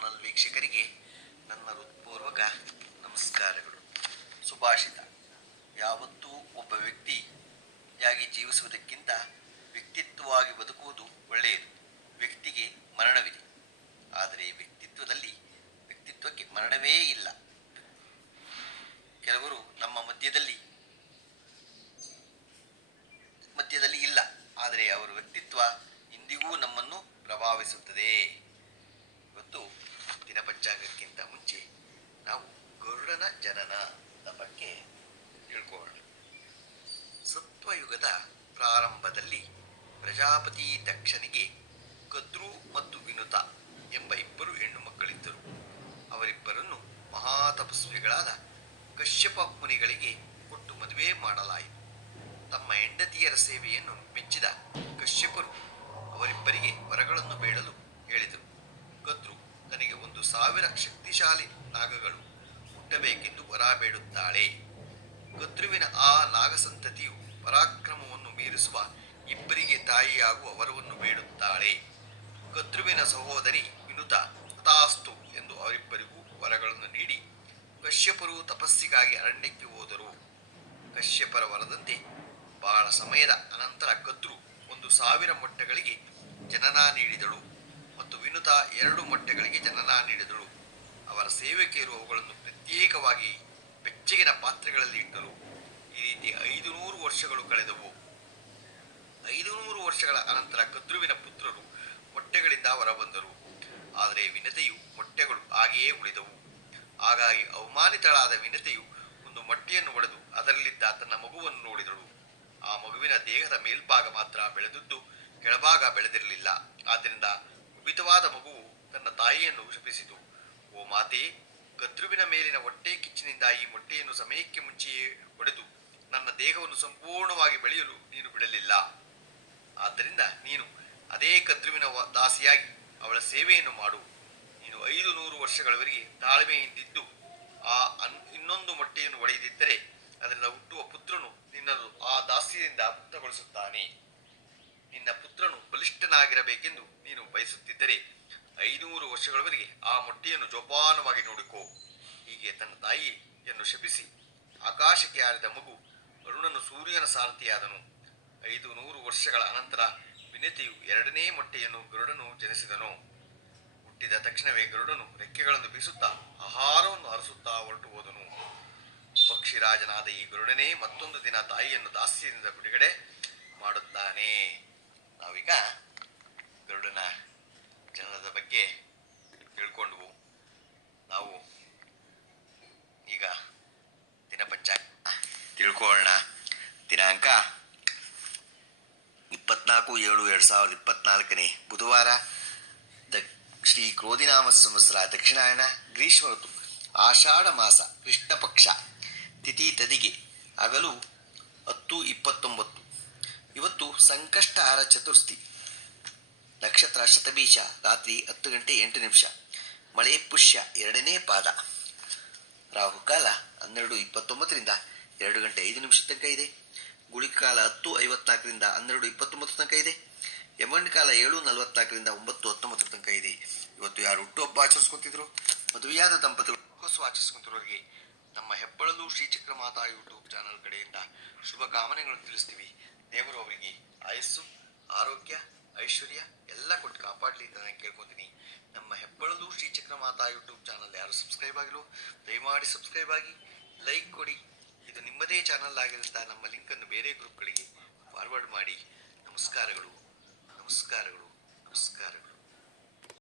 Channel ವೀಕ್ಷಕರಿಗೆ ನನ್ನ ಹೃತ್ಪೂರ್ವಕ ನಮಸ್ಕಾರಗಳು. ಸುಭಾಷಿತ. ಯಾವತ್ತೂ ಒಬ್ಬ ವ್ಯಕ್ತಿಯಾಗಿ ಜೀವಿಸುವುದಕ್ಕಿಂತ ವ್ಯಕ್ತಿತ್ವವಾಗಿ ಬದುಕುವುದು ಒಳ್ಳೆಯದು. ವ್ಯಕ್ತಿಗೆ ಮರಣವಿದೆ. ಆದರೆ ವ್ಯಕ್ತಿತ್ವದಲ್ಲಿ ವ್ಯಕ್ತಿತ್ವಕ್ಕೆ ಮರಣವೇ ಇಲ್ಲ. ಕೆಲವರು ನಮ್ಮ ಮಧ್ಯದಲ್ಲಿ ಮಧ್ಯದಲ್ಲಿ ಇಲ್ಲ. ಆದರೆ ಅವರ ವ್ಯಕ್ತಿತ್ವ ಇಂದಿಗೂ ನಮ್ಮನ್ನು ಪ್ರಭಾವಿಸುತ್ತದೆ. ಪ್ರಾರಂಭದಲ್ಲಿ ಪ್ರಜಾಪತಿ ದಕ್ಷನಿಗೆ ಕದ್ರು ಮತ್ತು ವಿನುತ ಎಂಬ ಇಬ್ಬರು ಹೆಣ್ಣು ಮಕ್ಕಳಿದ್ದರು. ಅವರಿಬ್ಬರನ್ನು ಮಹಾತಪಸ್ವಿಗಳಾದ ಕಶ್ಯಪ ಮುನಿಗಳಿಗೆ ಕೊಟ್ಟು ಮದುವೆ ಮಾಡಲಾಯಿತು. ತಮ್ಮ ಹೆಂಡತಿಯರ ಸೇವೆಯನ್ನು ಮೆಚ್ಚಿದ ಕಶ್ಯಪರು ಅವರಿಬ್ಬರಿಗೆ ವರಗಳನ್ನು ಬೇಡಲು ಹೇಳಿದರು. ಕದ್ರು ತನಗೆ ಒಂದು ಸಾವಿರ ಶಕ್ತಿಶಾಲಿ ನಾಗಗಳು ಹುಟ್ಟಬೇಕೆಂದು ವರ ಬೇಡುತ್ತಾಳೆ. ಕದ್ರುವಿನ ಆ ನಾಗಸಂತತಿಯು ಪರಾಕ್ರಮವನ್ನು ಮೀರಿಸುವ ಇಬ್ಬರಿಗೆ ತಾಯಿಯಾಗುವ ವರವನ್ನು ಬೇಡುತ್ತಾಳೆ. ಕದ್ರುವಿನ ಸಹೋದರಿ ವಿನುತ ಹತಾಸ್ತು ಎಂದು ಅವರಿಬ್ಬರಿಗೂ ವರಗಳನ್ನು ನೀಡಿ ಕಶ್ಯಪರು ತಪಸ್ಸಿಗಾಗಿ ಅರಣ್ಯಕ್ಕೆ ಹೋದರು. ಕಶ್ಯಪರ ವರದಂತೆ ಬಹಳ ಸಮಯದ ಅನಂತರ ಕದ್ರು ಒಂದು ಸಾವಿರ ಮೊಟ್ಟೆಗಳಿಗೆ ಜನನ ನೀಡಿದಳು ಮತ್ತು ವಿನುತ ಎರಡು ಮೊಟ್ಟೆಗಳಿಗೆ ಜನನ ನೀಡಿದಳು. ಅವರ ಸೇವಕಿಯರು ಅವುಗಳನ್ನು ಪ್ರತ್ಯೇಕವಾಗಿ ಬೆಚ್ಚಗಿನ ಪಾತ್ರೆಗಳಲ್ಲಿ ಇಟ್ಟರು ಈ ರೀತಿ ಐದು ನೂರು ವರ್ಷಗಳು ಕಳೆದವು. ಐದು ನೂರು ವರ್ಷಗಳ ಅನಂತರ ಕದ್ರುವಿನ ಪುತ್ರರು ಮೊಟ್ಟೆಗಳಿಂದ ಹೊರಬಂದರು. ಆದರೆ ವಿನತೆಯು ಮೊಟ್ಟೆಗಳು ಹಾಗೆಯೇ ಉಳಿದವು. ಹಾಗಾಗಿ ಅವಮಾನಿತಳಾದ ವಿನತೆಯು ಒಂದು ಮೊಟ್ಟೆಯನ್ನು ಒಡೆದು ಅದರಲ್ಲಿದ್ದ ತನ್ನ ಮಗುವನ್ನು ನೋಡಿದಳು. ಆ ಮಗುವಿನ ದೇಹದ ಮೇಲ್ಭಾಗ ಮಾತ್ರ ಬೆಳೆದದ್ದು ಕೆಳಭಾಗ ಬೆಳೆದಿರಲಿಲ್ಲ. ಆದ್ದರಿಂದ ಕುಪಿತವಾದ ಮಗುವು ತನ್ನ ತಾಯಿಯನ್ನು ಶಪಿಸಿತು. ಓ ಮಾತೆ, ಕದ್ರುವಿನ ಮೇಲಿನ ಹೊಟ್ಟೆ ಕಿಚ್ಚಿನಿಂದ ಈ ಮೊಟ್ಟೆಯನ್ನು ಸಮಯಕ್ಕೆ ಮುಂಚೆಯೇ ಒಡೆದು ದೇಹವನ್ನು ಸಂಪೂರ್ಣವಾಗಿ ಬೆಳೆಯಲು ನೀನು ಬಿಡಲಿಲ್ಲ. ಆದ್ದರಿಂದ ನೀನು ಅದೇ ಕದ್ರುವಿನ ದಾಸಿಯಾಗಿ ಅವಳ ಸೇವೆಯನ್ನು ಮಾಡು. ನೀನು ಐದು ನೂರು ವರ್ಷಗಳವರೆಗೆ ತಾಳ್ಮೆಯಿಂದಿದ್ದು, ಆ ಅನ್, ಇನ್ನೊಂದು ಮೊಟ್ಟೆಯನ್ನು ಒಡೆಯದಿದ್ದರೆ ಅದರಿಂದ ಹುಟ್ಟುವ ಪುತ್ರನು ನಿನ್ನನ್ನು ಆ ದಾಸಿಯಿಂದ ಮುಕ್ತಗೊಳಿಸುತ್ತಾನೆ. ನಿನ್ನ ಪುತ್ರನು ಬಲಿಷ್ಠನಾಗಿರಬೇಕೆಂದು ನೀನು ಬಯಸುತ್ತಿದ್ದರೆ ಐನೂರು ವರ್ಷಗಳವರೆಗೆ ಆ ಮೊಟ್ಟೆಯನ್ನು ಜೋಪಾನವಾಗಿ ನೋಡಿಕೋ. ಹೀಗೆ ತನ್ನ ತಾಯಿಯನ್ನು ಶಪಿಸಿ ಆಕಾಶಕ್ಕೆ ಹಾರಿದ ಮಗು ಅರುಣನು ಸೂರ್ಯನ ಸಾರಥಿಯಾದನು. ಐದು ನೂರು ವರ್ಷಗಳ ಅನಂತರ ವಿನತಿಯು ಎರಡನೇ ಮೊಟ್ಟೆಯನ್ನು ಗರುಡನು ಜನಿಸಿದನು. ಹುಟ್ಟಿದ ತಕ್ಷಣವೇ ಗರುಡನು ರೆಕ್ಕೆಗಳನ್ನು ಬೀಸುತ್ತಾ ಆಹಾರವನ್ನು ಅರಸುತ್ತಾ ಹೊರಟು ಹೋದನು. ಪಕ್ಷಿರಾಜನಾದ ಈ ಗರುಡನೇ ಮತ್ತೊಂದು ದಿನ ತಾಯಿಯನ್ನು ದಾಸ್ಯದಿಂದ ಬಿಡುಗಡೆ ಮಾಡುತ್ತಾನೆ. ನಾವೀಗ ಇಪ್ಪತ್ನಾಲ್ಕು ಏಳು, ಎರಡು ಸಾವಿರದ ಇಪ್ಪತ್ನಾಲ್ಕನೇ ಬುಧವಾರ ದ ಶ್ರೀ ಕ್ರೋಧಿನಾಮ ಸಂವತ್ಸರ ದಕ್ಷಿಣಾಯನ ಗ್ರೀಷ್ಮ ಋತು, ಆಷಾಢ ಮಾಸ, ಕೃಷ್ಣ ಪಕ್ಷ, ತಿಥಿ ತದಿಗೆ ಅಗಲು ಹತ್ತು, ಇಪ್ಪತ್ತೊಂಬತ್ತು. ಇವತ್ತು ಸಂಕಷ್ಟ ಆರ ಚತುರ್ಥಿ. ನಕ್ಷತ್ರ ಶತಬೀಜ ರಾತ್ರಿ ಹತ್ತು ಗಂಟೆ ಎಂಟು ನಿಮಿಷ. ಮಳೆ ಪುಷ್ಯ, ಎರಡನೇ ಪಾದ. ರಾಹುಕಾಲ ಹನ್ನೆರಡು, ಇಪ್ಪತ್ತೊಂಬತ್ತರಿಂದ ಎರಡು ಗಂಟೆ ಐದು ನಿಮಿಷ ತನಕ ಇದೆ. ಗುಳಿಕಾಲ ಹತ್ತು ಐವತ್ನಾಲ್ಕರಿಂದ ಹನ್ನೆರಡು ಇಪ್ಪತ್ತೊಂಬತ್ತು ತನಕ ಇದೆ. ಯಮನ್ ಕಾಲ ಏಳು ನಲವತ್ನಾಲ್ಕರಿಂದ ಒಂಬತ್ತು ಹತ್ತೊಂಬತ್ತು ತನಕ ಇದೆ. ಇವತ್ತು ಯಾರು ಹುಟ್ಟುಹಬ್ಬ ಆಚರಿಸ್ಕೊತಿದ್ರು? ಮದುವೆಯಾದ ದಂಪತಿಗಳು ಹೊಸ ಆಚರಿಸ್ಕೊಂತಿರೋರಿಗೆ ನಮ್ಮ ಹೆಬ್ಬಳಲು ಶ್ರೀಚಕ್ರ ಮಾತಾ ಯೂಟ್ಯೂಬ್ ಚಾನಲ್ ಕಡೆಯಿಂದ ಶುಭ ಕಾಮನೆಗಳನ್ನು ತಿಳಿಸ್ತೀವಿ. ದೇವರು ಅವರಿಗೆ ಆಯಸ್ಸು, ಆರೋಗ್ಯ, ಐಶ್ವರ್ಯ ಎಲ್ಲ ಕೊಟ್ಟು ಕಾಪಾಡಲಿ ಅಂತ ನಾನು ಕೇಳ್ಕೊತೀನಿ. ನಮ್ಮ ಹೆಬ್ಬಳಲು ಶ್ರೀಚಕ್ರ ಮಾತಾ ಯೂಟ್ಯೂಬ್ ಚಾನಲ್ ಯಾರು ಸಬ್ಸ್ಕ್ರೈಬ್ ಆಗಿರೋ ದಯಮಾಡಿ ಸಬ್ಸ್ಕ್ರೈಬ್ ಆಗಿ, ಲೈಕ್ ಕೊಡಿ. ಇದು ನಿಮ್ಮದೇ ಚಾನಲ್ ಆಗಿರೋದ್ರಿಂದ ನಮ್ಮ ಲಿಂಕನ್ನು ಬೇರೆ ಗ್ರೂಪ್ಗಳಿಗೆ ಫಾರ್ವರ್ಡ್ ಮಾಡಿ. ನಮಸ್ಕಾರಗಳು. ನಮಸ್ಕಾರಗಳು. ನಮಸ್ಕಾರಗಳು.